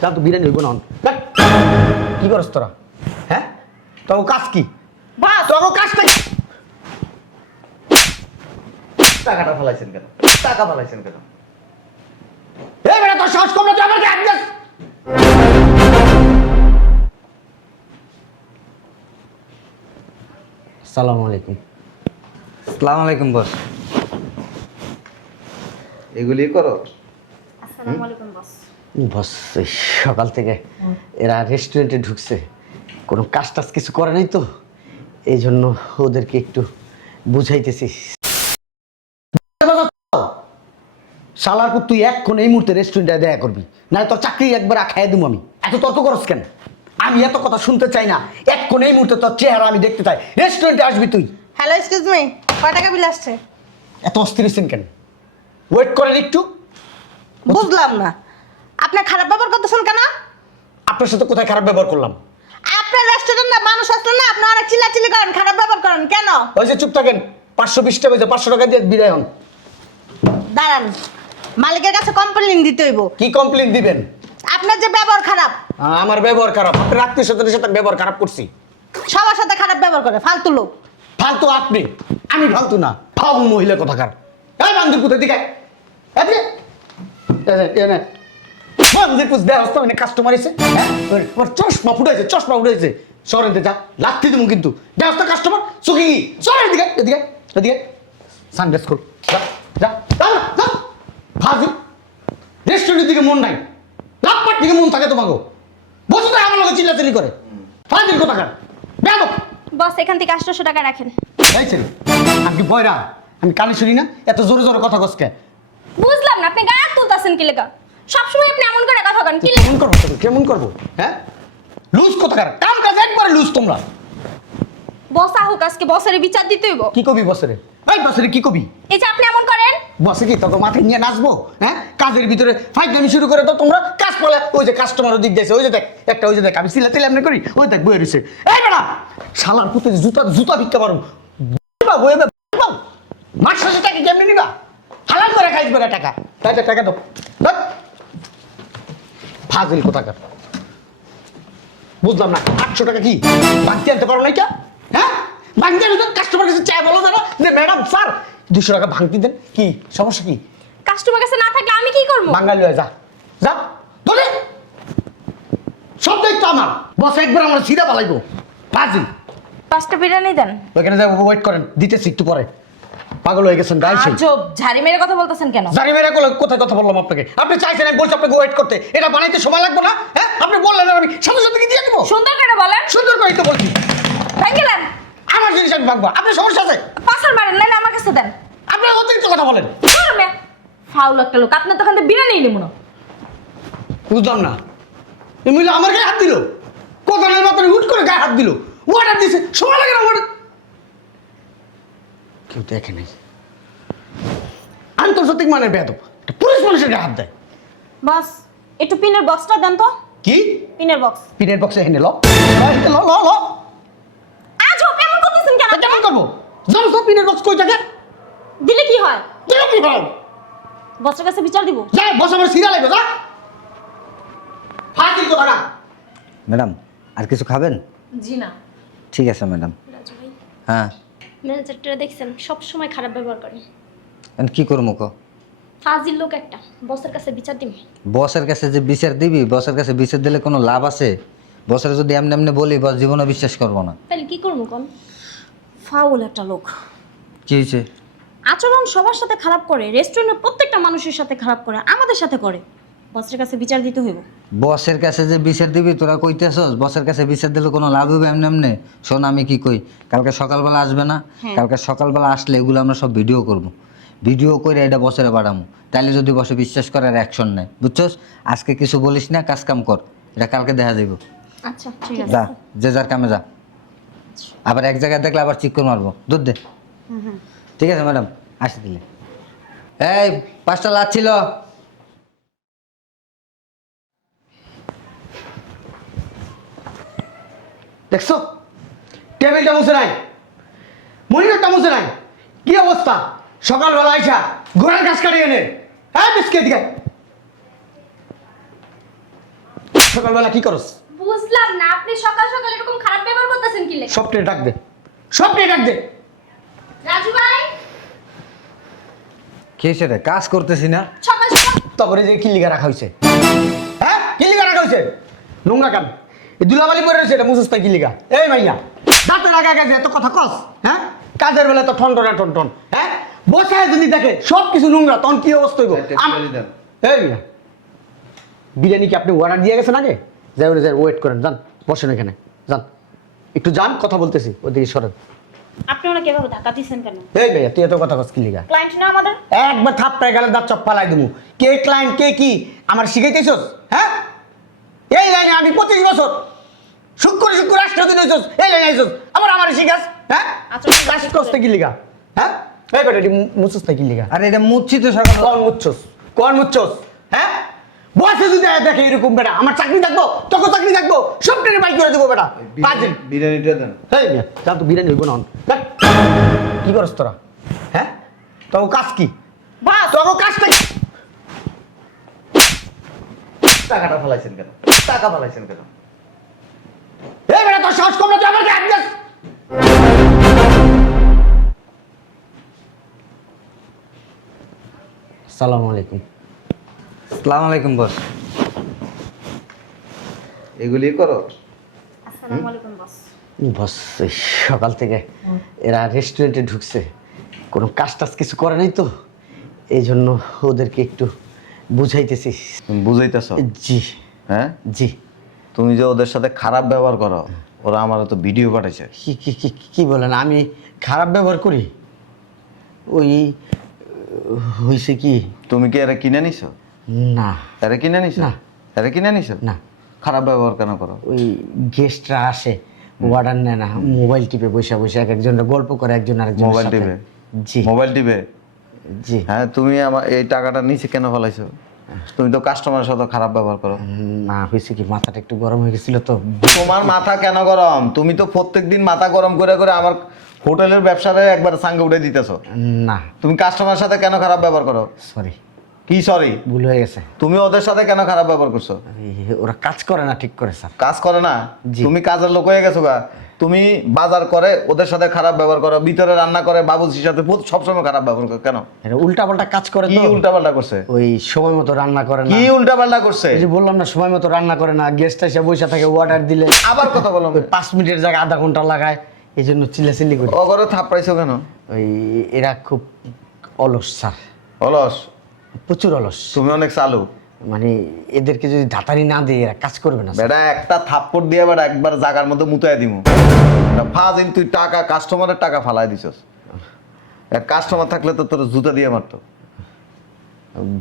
তা তো বিরিয়ানি হইব না। কি করস তোরা? হ্যাঁ, তোর কাজ কি? তোর কাজটা কি? টাকাটা ফেলাইছেন কেন? টাকা ফেলাইছেন কেন? এই বেটা তোর সাহস কম না, তুই আমাকে একদম। আসসালামু আলাইকুম। আসসালামু আলাইকুম বস। এগুলি করো? আসসালামু আলাইকুম বস। বস এই সকাল থেকে এরা রেস্টুরেন্টে ঢুকছে, কোনো কাজ টাজ কিছু করে নাই তো, এই জন্য ওদেরকে একটু বুঝাইতেছি। শালার পুত, তুই এক্ষণ এই মুহূর্তে রেস্টুরেন্টে দেখা করবি, না তোর চাকরি একবার খাইয়ে দিব আমি। এত তর্ক করস কেন? আমি এত কথা শুনতে চাই না, এক্ষণ এই মুহূর্তে তোর চেহারা আমি দেখতে চাই। রেস্টুরেন্টে আসবি তুই। হ্যালো, এক্সকিউজ মি, কয় টাকা বিল আসছে? এত অস্থির হচ্ছেন কেন? ওয়েট করেন একটু। বুঝলাম না, আপনি খারাপ ব্যবহার করতেছেন কেন? আপনার সাথে কোথায় খারাপ ব্যবহার করলাম? আপনার রেস্টুরেন্টে মানুষ আসলে না, আপনি অনেক চিল্লাচিল্লি করেন, খারাপ ব্যবহার করেন কেন? ওই যে চুপ থাকেন, 520 টাকা হয়েছে, 500 টাকা দিয়ে বিদায় হন। দাঁড়ান, মালিকের কাছে কমপ্লেইন দিতে হইব। কি কমপ্লেন দিবেন? আপনার যে ব্যবহার খারাপ। আমার ব্যবহার খারাপ? আপনার আত্মীয় স্বজনের সাথে ব্যবহার খারাপ করছি? সবার সাথে খারাপ ব্যবহার করে, ফালতু লোক। ফালতু আপনি, আমি ফালতু না। ফালতু মহিলা কোথাকার। এই বান্দির পুতে দিকে আপনি বান্দির পুত দেওয়া হস্ত কাস্টমার এসে, হ্যাঁ ওর চশমা ফুটাইছে, চশমা ফুটাইছে। সরেন্তে যা, লাগতে দেবো কিন্তু। দেওয়া হস্ত কাস্টমার চোখে কি সর, এদিকে এদিকে এদিকে সানগ্লাস খোল, যা যা যা যা। ফাজিল, রেস্টুরেন্টের দিকে মন নাই, লাভপাট দিকে মন থাকে তোমাকে। বসে তো আমার লোক চিল্লাচিল্লি করে। ফাজিল কোথাকার, বেয়াদব। বস, এখান থেকে 800 টাকা রাখেন। এই ছেলে, আমি কি বয়রা? আমি কানে শুনি না? এত জোরে জোরে কথা কসকে? বুঝলাম না, আপনি গায়ে তুলতাছেন কি লেগা? সবসময় আপনি এমন করে কথা বলেন কি লেগা? কেমন করবো তোকে? কেমন করবো? হ্যাঁ, লুজ কোথাকার, কাম কাজ একবারে লুজ তোমরা। বস আহুক, আজকে বসের বিচার দিতে হইব। কি কবি বছরে? এই বছরে কি কবি? এই যে আপনি এমন করেন। বসে কি তোকে মাথায় নিয়ে নাচবো? হ্যাঁ, কাজের ভিতরে ফাইজলামি শুরু করে তো তোমরা। কাজ পড়লে ওই যে কাস্টমারও দিক দিয়েছে, ওই যে দেখ একটা, ওই যে দেখ আমি সিলা তিলা এমনি করি, ওই দেখ বয়ে রয়েছে। এই বেড়া, শালার পুতে জুতা জুতা ভিক্ষা পারো বয়ে মাস শেষে টাকা কেমনি নিবা? হালাল করে খাইছ বেড়া টাকা। তাই টাকা দাও। ধ্যাৎ, ফাজিল কোথাকার। বুঝলাম না, 800 টাকা কি ভাঙতে আনতে পারো না? কে হ্যাঁ ভাঙতে আনতে? কাস্টমার কাছে চাই বলো জানো যে ম্যাডাম স্যার 200 টাকা ভাঙতে দেন, কি সমস্যা কি? কাস্টমার কাছে না থাকলে আমি কি করব? বাঙালি হয়ে যা যা ধরে, সব দায়িত্ব আমার। বস একবার আমার সিধা পালাইবো। ফাজিল। 5টা বিরিয়ানি দেন। ওইখানে যা ওয়েট করেন, দিতেছি একটু পরে। পাগল হয়ে গেছেন গায়ে সেই। আজব, ঝাড়ি মেরে কথা বলতেছেন কেন? জানি মেরে কোথায় কথা বললাম আপনাকে? আপনি চাইছেন, আমি বলছি আপনাকে ওয়েট করতে। এটা বানাইতে সময় লাগবে না? হ্যাঁ, আপনি বললেন আর আমি সাথে সাথে কি দিয়ে দেবো? সুন্দর করে বলেন। সুন্দর করেই তো বলছি। ভাঙিলেন। আমার জিনিস আমি ভাঙবো, আপনার সমস্যা আছে? পাছার মারেন, না আমার কাছে দেন। আপনি অতিরিক্ত কথা বলেন। ফাউল একটা লোক, আপনার দোকান থেকে বিরিয়ানি নিব না। বুঝলাম না, এই মহিলা আমার গায়ে হাত দিল। কথা নেই মাত্র হুট করে গায়ে হাত দিল। ওয়াটার দিছে, সময় লাগে না ওয়াটার। কেউ দেখে নাই, আন্তর্জাতিক মানের বেয়াদব। একটা পুলিশ মানুষের গায়ে হাত দেয়। বস, একটু পিনের বক্সটা দেন তো। কি পিনের বক্স। পিনের বক্সে হেনে ল ল ল ল। আজব, এমন করতেছেন কেন? তা কেমন করবো? জানো তো পিনের বক্স কই থাকে? দিলে কি হয়? তুই কি ভাব? বসের কাছে বিচার দিব। যা বস, আমার সিরা লাগবে যা। ফাজিল কথা না। ম্যাডাম আর কিছু খাবেন? জি না। ঠিক আছে ম্যাডাম। রাজু ভাই, হ্যাঁ, ম্যানেজারটা দেখছেন সব সময় খারাপ ব্যবহার করে। এখন কি করবো কো? ফাজিল লোক একটা, বসের কাছে বিচার দিবি। বসের কাছে যে বিচার দিবি, বসের কাছে বিচার দিলে কোনো লাভ আছে? বসের যদি এমনি এমনি বলি, বস জীবনে বিশ্বাস করবো না। তাহলে কি করবো কোন? ফাউল একটা লোক, কি হয়েছে? আচরণ সবার সাথে খারাপ করে, রেস্টুরেন্টের প্রত্যেকটা মানুষের সাথে খারাপ করে, আমাদের সাথে করে। বসের কাছে বিচার দিতে হইব। বসের কাছে যে বিচার দিবি তোরা কইতেছস, বসের কাছে বিচার দিলে কোনো লাভ হবে এমনি এমনি? শোন আমি কি কই, কালকে সকালবেলা আসবে না? কালকে সকালবেলা আসলে এগুলো আমরা সব ভিডিও করব। ভিডিও করে এটা বসের বাড়ামো, তাইলে যদি বসে বিশ্বাস করে আর অ্যাকশন নেয়, বুঝছস? আজকে কিছু বলিস না, কাজ কাম কর, এটা কালকে দেখা যাইব। আচ্ছা ঠিক আছে। যা, যে যার কামে যা। আবার এক জায়গায় দেখলে আবার চিক করে মারবো, দুধ দে। ঠিক আছে ম্যাডাম, আসি দিলে। এই 5টা লাচ ছিল। দেখছো, টেবিলটা মুছে নাই, মনিটরটা মুছে নাই। কি অবস্থা? সকালবেলা আইসা ঘোড়ার ঘাস কাটিয়ে এনে, হ্যাঁ বিস্কে দিকে সকালবেলা কি করস? বুঝলাম না আপনি সকাল সকাল এরকম খারাপ ব্যবহার করতেছেন কি লেগে? সবটে ডাক দে, সবটে ডাক দে। রাজু ভাই কি হয়েছে রে? কাজ করতেছি না? সকাল সকাল তখন এই যে কিল্লিগা রাখা হয়েছে, হ্যাঁ কিল্লিগা রাখা হয়েছে, নোংরা কান এই দুলাবালি পরে রয়েছে, এটা মুসস্তা কিল্লিগা। এই ভাইয়া দাঁতের আগা গেছে এত কথা কস, হ্যাঁ কাজের বেলা তো ঠন টন টন টন, হ্যাঁ বসায় যদি দেখে সব কিছু নোংরা তখন কি অবস্থা হইব? এই ভাইয়া বিরিয়ানি কি আপনি অর্ডার দিয়ে গেছেন আগে? যাই যাই ওয়েট করেন, যান বসেন এখানে, যান একটু যান, কথা বলতেছি, ওদিকে সরেন। আপনি ওনাকে এভাবে ধাক্কা দিচ্ছেন কেন? এই ভাইয়া তুই এত কথা কস কিল্লিগা? ক্লায়েন্ট না আমাদের। একবার থাপ্পড়ায় গেলে দাঁত চপ পালাই দেবো। কে ক্লায়েন্ট কে কি আমার শিখাইতেছস? হ্যাঁ এই লাইনে আমি 25 বছর শুক্র শুক্র 8 দিন হইছস, এই লাইনে আইছস আমার শিখাস, হ্যাঁ আচ্ছা, কাজ করতে কি লিগা? হ্যাঁ এই বেটা এটি মুছস কি লিগা? আরে এটা মুচ্ছি তো সকাল। কোন মুছছস? হ্যাঁ বসে যদি দেখে এরকম বেটা আমার চাকরি থাকবো, তোকে চাকরি থাকবো, সব টেনে বাই করে দেবো বেটা। পাঁচদিন বিরিয়ানিটা দেন। এই মিয়া যা তো বিরিয়ানি হইব না। দেখ, কি করস তোরা? হ্যাঁ তোর কাজ কি? বাস তোর কাজটা কি? টাকাটা ফেলাইছেন কেন? টাকা ফেলাইছেন কেন? এই বেটা তোর সাহস কম না, তুই আমাকে একদম আসসালামু আলাইকুম। আসসালামু আলাইকুম বস। এগুলি করো? আসসালামু আলাইকুম বস। বস এই সকাল থেকে এরা রেস্টুরেন্টে ঢুকছে, কোনো কাজ টাজ কিছু করে নাই তো, এই জন্য ওদেরকে একটু বুঝাইতেছি। তুমি বুঝাইতেছ? জি হ্যাঁ জি। তুমি যে ওদের সাথে খারাপ ব্যবহার করো, ওরা আমার তো ভিডিও পাঠাইছে। কি কি কি কি বলেন? আমি খারাপ ব্যবহার করি? ওই হয়েছে কি? তুমি কি এরা কিনে নিছো? না এরা কিনে নিছো? না। এরা কিনে নিছো? না, খারাপ ব্যবহার কেন করো? ওই গেস্টরা আসে, অর্ডার নেয় না, মোবাইল টিপে বসে বসে এক একজনের গল্প করে, একজন আরেকজন মোবাইল টিপে? জি মোবাইল টিপে? জি। হ্যাঁ তুমি আমার এই টাকাটা নিচে কেন ফেলাইছো? তুমি তো কাস্টমারের সাথে খারাপ ব্যবহার করো। না হয়েছে কি, মাথাটা একটু গরম হয়ে গেছিল তো। তোমার মাথা কেন গরম? তুমি তো প্রত্যেকদিন মাথা গরম করে করে আমার হোটেলের ব্যবসারে একবার সাঙ্গে উঠে দিতেছো। না তুমি কাস্টমারের সাথে কেন খারাপ ব্যবহার করো? সরি, কি সরি? ভুল হয়ে গেছে। তুমি ওদের সাথে কেন খারাপ ব্যবহার করছো? ওরা কাজ করে না ঠিক করে স্যার। কাজ করে না? জি। তুমি কাজের লোক হয়ে গেছো গা। তুমি বাজার করে ওদের সাথে খারাপ ব্যবহার করো, ভিতরে রান্না করে বাবুর্চির সাথে সবসময় খারাপ ব্যবহার করো কেন? উল্টা পাল্টা কাজ করে কি তো, উল্টাপাল্টা করছে? ওই সময় মতো রান্না করে না। কি উল্টাপাল্টা করছে? এই যে বললাম না, সময় মতো রান্না করে না, গেস্ট এসে বসে থাকে, অর্ডার দিলে আবার কথা বলো। 5 মিনিটের জায়গায় আধা ঘন্টা লাগায়, এই জন্য চিল্লাচিল্লি করি। ওগরে থাপড়াইছো কেন? ওই এরা খুব অলস স্যার, অলস? প্রচুর অলস। তুমি অনেক চালু। মানে এদেরকে যদি ধাতারি না দিই এরা কাজ করবে না স্যার। বেটা একটা থাপ্পড় দিয়ে বেটা একবার জাগার মধ্যে মুতায় দিমু। ফাজিল, তুই টাকা কাস্টমারের টাকা ফালাই দিছস। এক কাস্টমার থাকলে তো তোর জুতা দিয়ে মারতো।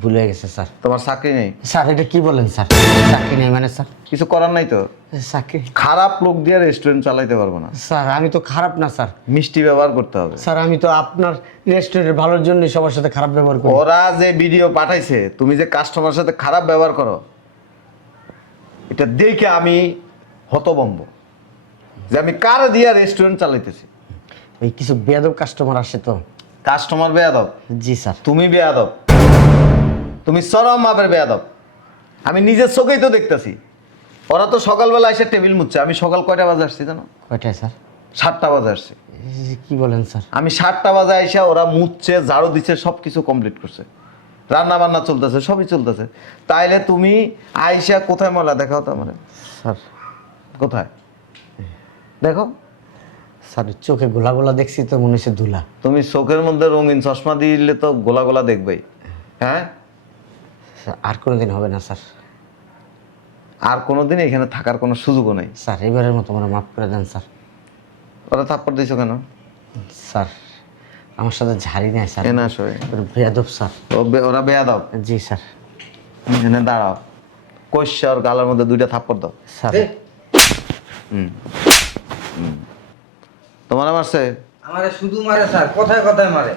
ভুলে গেছে স্যার। তোমার চাকরি নেই? স্যার এটা কি বলেন স্যার? চাকরি নেই মানে স্যার? কিছু করার নাই তো? চাকরি? খারাপ লোক দিয়ে রেস্টুরেন্ট চালাইতে পারবো না। স্যার আমি তো খারাপ না স্যার। মিষ্টি ব্যবহার করতে হবে। স্যার আমি তো আপনার রেস্টুরেন্টের ভালোর জন্যই সবার সাথে খারাপ ব্যবহার করি। ওরা যে ভিডিও পাঠাইছে তুমি যে কাস্টমারের সাথে খারাপ ব্যবহার করো, এটা দেখে আমি হতভম্ব যে আমি কার দিয়া রেস্টুরেন্ট চালাইতেছি। ওই কিছু বেয়াদব কাস্টমার আসে তো। কাস্টমার বেয়াদব? জি স্যার। তুমি বেয়াদব, তুমি চরম মাপের বেয়াদব। আমি নিজের চোখেই তো দেখতেছি। ওরা তো সকালবেলা এসে টেবিল মুছছে। আমি সকাল কয়টা বাজে আসছি জানো? কয়টায় স্যার? 7টা বাজে আসছি। কি বলেন স্যার? আমি 7টা বাজে আইসা ওরা মুছছে, ঝাড়ু দিচ্ছে, সব কিছু কমপ্লিট করছে, রান্না বান্না চলতেছে, সবই চলতেছে। তাইলে তুমি আইসা কোথায় ময়লা দেখাও তো আমার? স্যার কোথায় দেখো? স্যার চোখে গোলা গোলা দেখছি তো, মনে হচ্ছে ধুলা। তুমি চোখের মধ্যে রঙিন চশমা দিলে তো গোলা গোলা দেখবেই। হ্যাঁ স্যার, আর কোনোদিন হবে না স্যার। আর কোনোদিন এখানে থাকার কোনো সুযোগও নেই। স্যার এবারের মতো আমার মাফ করে দেন স্যার। ওরা থাপ্পড় দিয়েছো কেন? স্যার আমার সাথে ঝাড়ি নাই স্যার, এনা আসো। বেয়াদব স্যার। ওরা বেয়াদব? জি স্যার। এখানে দাঁড়াও, কষা ওর গালের মধ্যে 2টা থাপ্পড় দাও। স্যার হুম তোমার মারছে? আমারে শুধু মারে স্যার, কথায় কথায় মারে।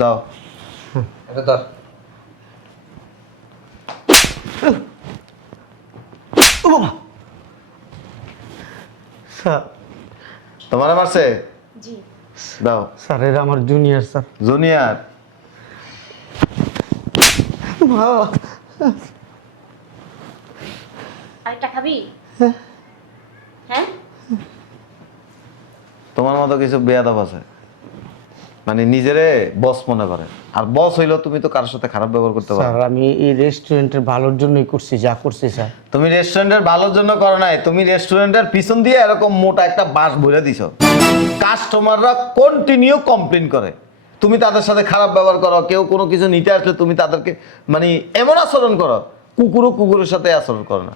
দাও। এটা ধর। ও বাবা! স্যার তোমার মারছে? জি। দাও। স্যার এরা আমার জুনিয়র স্যার। জুনিয়র? আরেকটা খাবি? হ্যাঁ, তোমার মতো কিছু বেয়াদব আছে, মানে নিজেরে বস মনে করে। আর বস হইলো তুমি তো কারোর সাথে খারাপ ব্যবহার করতে পারো। স্যার আমি এই রেস্টুরেন্টের ভালোর জন্যই করছি যা করছি স্যার। তুমি রেস্টুরেন্টের ভালোর জন্য করো নাই, তুমি রেস্টুরেন্টের পিছন দিয়ে এরকম মোটা একটা বাঁশ ভরে দিছো। কাস্টমাররা কন্টিনিউ কমপ্লেন করে, তুমি তাদের সাথে খারাপ ব্যবহার করো। কেউ কোনো কিছু নিতে আসলে তুমি তাদেরকে মানে এমন আচরণ করো, কুকুরের সাথে আচরণ করো না।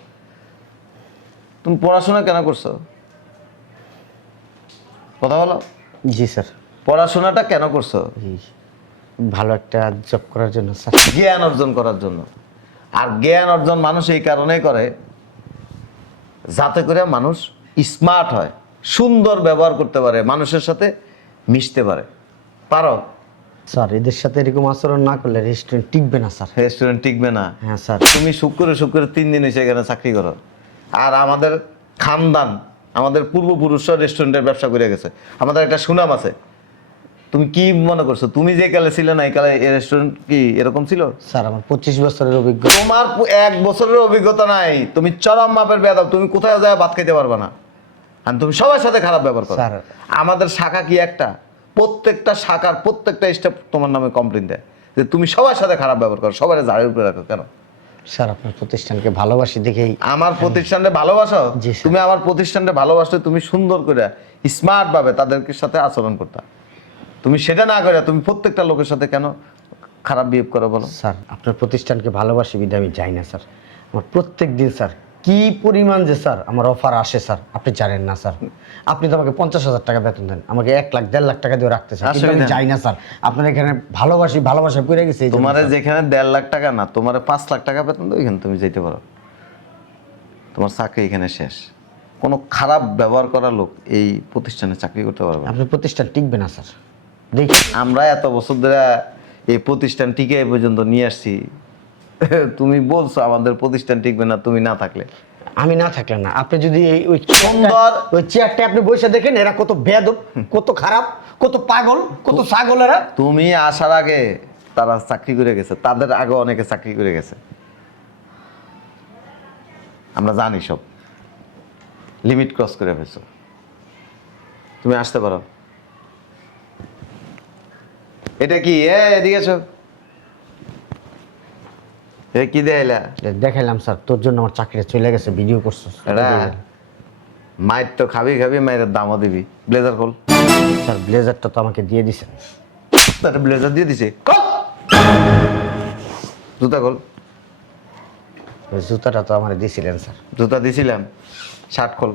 তুমি পড়াশোনা কেন করছো? কথা বলো। জি স্যার। পড়াশোনাটা কেন করছো? জি, ভালো একটা জব করার জন্য স্যার। জ্ঞান অর্জন করার জন্য। আর জ্ঞান অর্জন মানুষ এই কারণেই করে যাতে করে মানুষ স্মার্ট হয়, সুন্দর ব্যবহার করতে পারে, মানুষের সাথে মিশতে পারে। পারো? স্যার এদের সাথে এরকম আচরণ না করলে রেস্টুরেন্ট টিকবে না স্যার। রেস্টুরেন্ট টিকবে না? হ্যাঁ স্যার। তুমি শুক্রে 3 দিন এসে এখানে চাকরি করো, আর আমাদের খানদান, আমাদের পূর্বপুরুষরা রেস্টুরেন্টের ব্যবসা করে গেছে, আমাদের একটা সুনাম আছে। তুমি কি মনে করছো তুমি যে কালে ছিলে না এই কালে এই রেস্টুরেন্ট কি এরকম ছিল? স্যার আমার 25 বছরের অভিজ্ঞতা। তোমার 1 বছরের অভিজ্ঞতা নাই, তুমি চরম মাপের বেয়াদব। তুমি কোথায় যায় ভাত খেতে পারবে না, আর তুমি সবার সাথে খারাপ ব্যবহার করো। স্যার আমাদের শাখা কি একটা? প্রত্যেকটা শাখার প্রত্যেকটা স্টাফ তোমার নামে কমপ্লেন দেয় যে তুমি সবার সাথে খারাপ ব্যবহার করো, সবার জাড়ের উপরে রাখো। কেন? স্যার আপনার প্রতিষ্ঠানকে ভালোবাসি দেখেই। আমার প্রতিষ্ঠানটা ভালোবাসো? জি স্যার। তুমি আমার প্রতিষ্ঠানটা ভালোবাসলে তুমি সুন্দর করে স্মার্ট ভাবে তাদের সাথে আচরণ করতা। তুমি সেটা না করে তুমি প্রত্যেকটা লোকের সাথে কেন খারাপ বিহেভ করো বলো? স্যার আপনার প্রতিষ্ঠানকে ভালোবাসি বিধে আমি যাই না স্যার। আমার প্রত্যেক দিন স্যার কি পরিমাণ যে স্যার আমার অফার আসে স্যার আপনি জানেন না স্যার। আপনি তো আমাকে 50,000 টাকা বেতন দেন, আমাকে 1 লাখ 1.5 লাখ টাকা দিয়ে রাখতে স্যার, কিন্তু আমি যাই না স্যার। আপনার এখানে ভালোবাসা পড়ে গেছে। তোমার যেখানে 1.5 লাখ টাকা না, তোমার 5 লাখ টাকা বেতন দেবো, এখানে তুমি যেতে পারো। তোমার চাকরি এখানে শেষ। কোনো খারাপ ব্যবহার করা লোক এই প্রতিষ্ঠানে চাকরি করতে পারবে না। আপনার প্রতিষ্ঠান টিকবে না স্যার। দেখি আমরা এত বছর ধরে এই প্রতিষ্ঠান টিকে এই পর্যন্ত নিয়ে আসছি, তুমি বলছো আমাদের প্রতিষ্ঠান টিকবে না তুমি না থাকলে। আমি না থাকলে না, আপনি যদি ওই সুন্দর ওই চেয়ারটা আপনি বসে দেখেন এরা কত বেয়াদব, কত খারাপ, কত পাগল, কত ছাগল এরা। তুমি আসার আগে তারা চাকরি করে গেছে, তাদের আগে অনেকে চাকরি করে গেছে, আমরা জানি সব। লিমিট ক্রস করে ফেলছো। তুমি আসতে পারো। এটা কি এদিকে এসো। এ কি দেখাইলা? দেখাইলাম স্যার, তোর জন্য আমার চাকরিটা চলে গেছে, ভিডিও করছিস। এটা মায়ের তো খাবি মায়ের দামও দিবি। ব্লেজার খোল। স্যার ব্লেজারটা তো আমাকে দিয়ে দিছেন। তার ব্লেজার দিয়ে দিছে। জুতা খোল। ওই জুতাটা তো আমার দিয়েছিলেন স্যার। জুতা দিছিলাম। শার্ট খোল।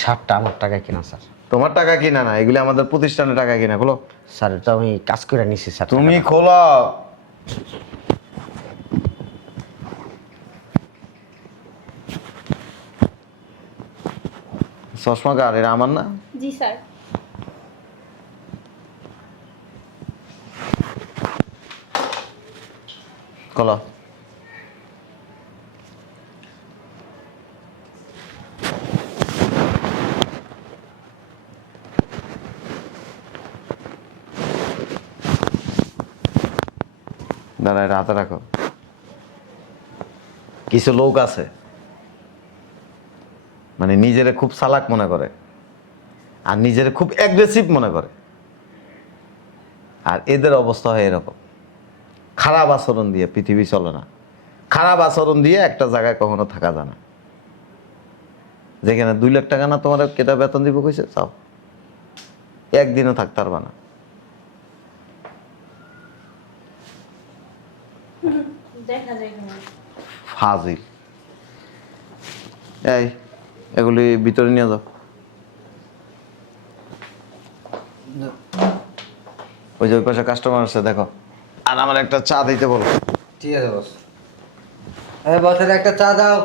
শার্টটা আমার টাকায় কিনা স্যার। তোমার টাকা কিনা না, এগুলি আমাদের প্রতিষ্ঠানের টাকা কিনা। খোলো। স্যার এটা আমি কাজ করে নিছি স্যার। তুমি খোলো। চশমা কার? এটা আমার না? জি স্যার। খোলো। দাঁড়া, এটা হাতে রাখো। কিছু লোক আছে মানে নিজেরে খুব চালাক মনে করে আর নিজেরে খুব অ্যাগ্রেসিভ মনে করে, আর এদের অবস্থা হয় এরকম। খারাপ আচরণ দিয়ে পৃথিবী চলে না। খারাপ আচরণ দিয়ে একটা জায়গায় কখনো থাকা যায় না। যেখানে 2 লাখ টাকা না তোমার কেটা বেতন দিব কইছে, চাও একদিনও থাকতে পারবা না। দেখা যায় ফাজিল। এই এগুলি ভিতরে নিয়ে যাও। ওই যে ওই পাশে কাস্টমার আছে দেখো, আর আমার একটা চা দিতে বলো। ঠিক আছে বস। বসের একটা চা দাও।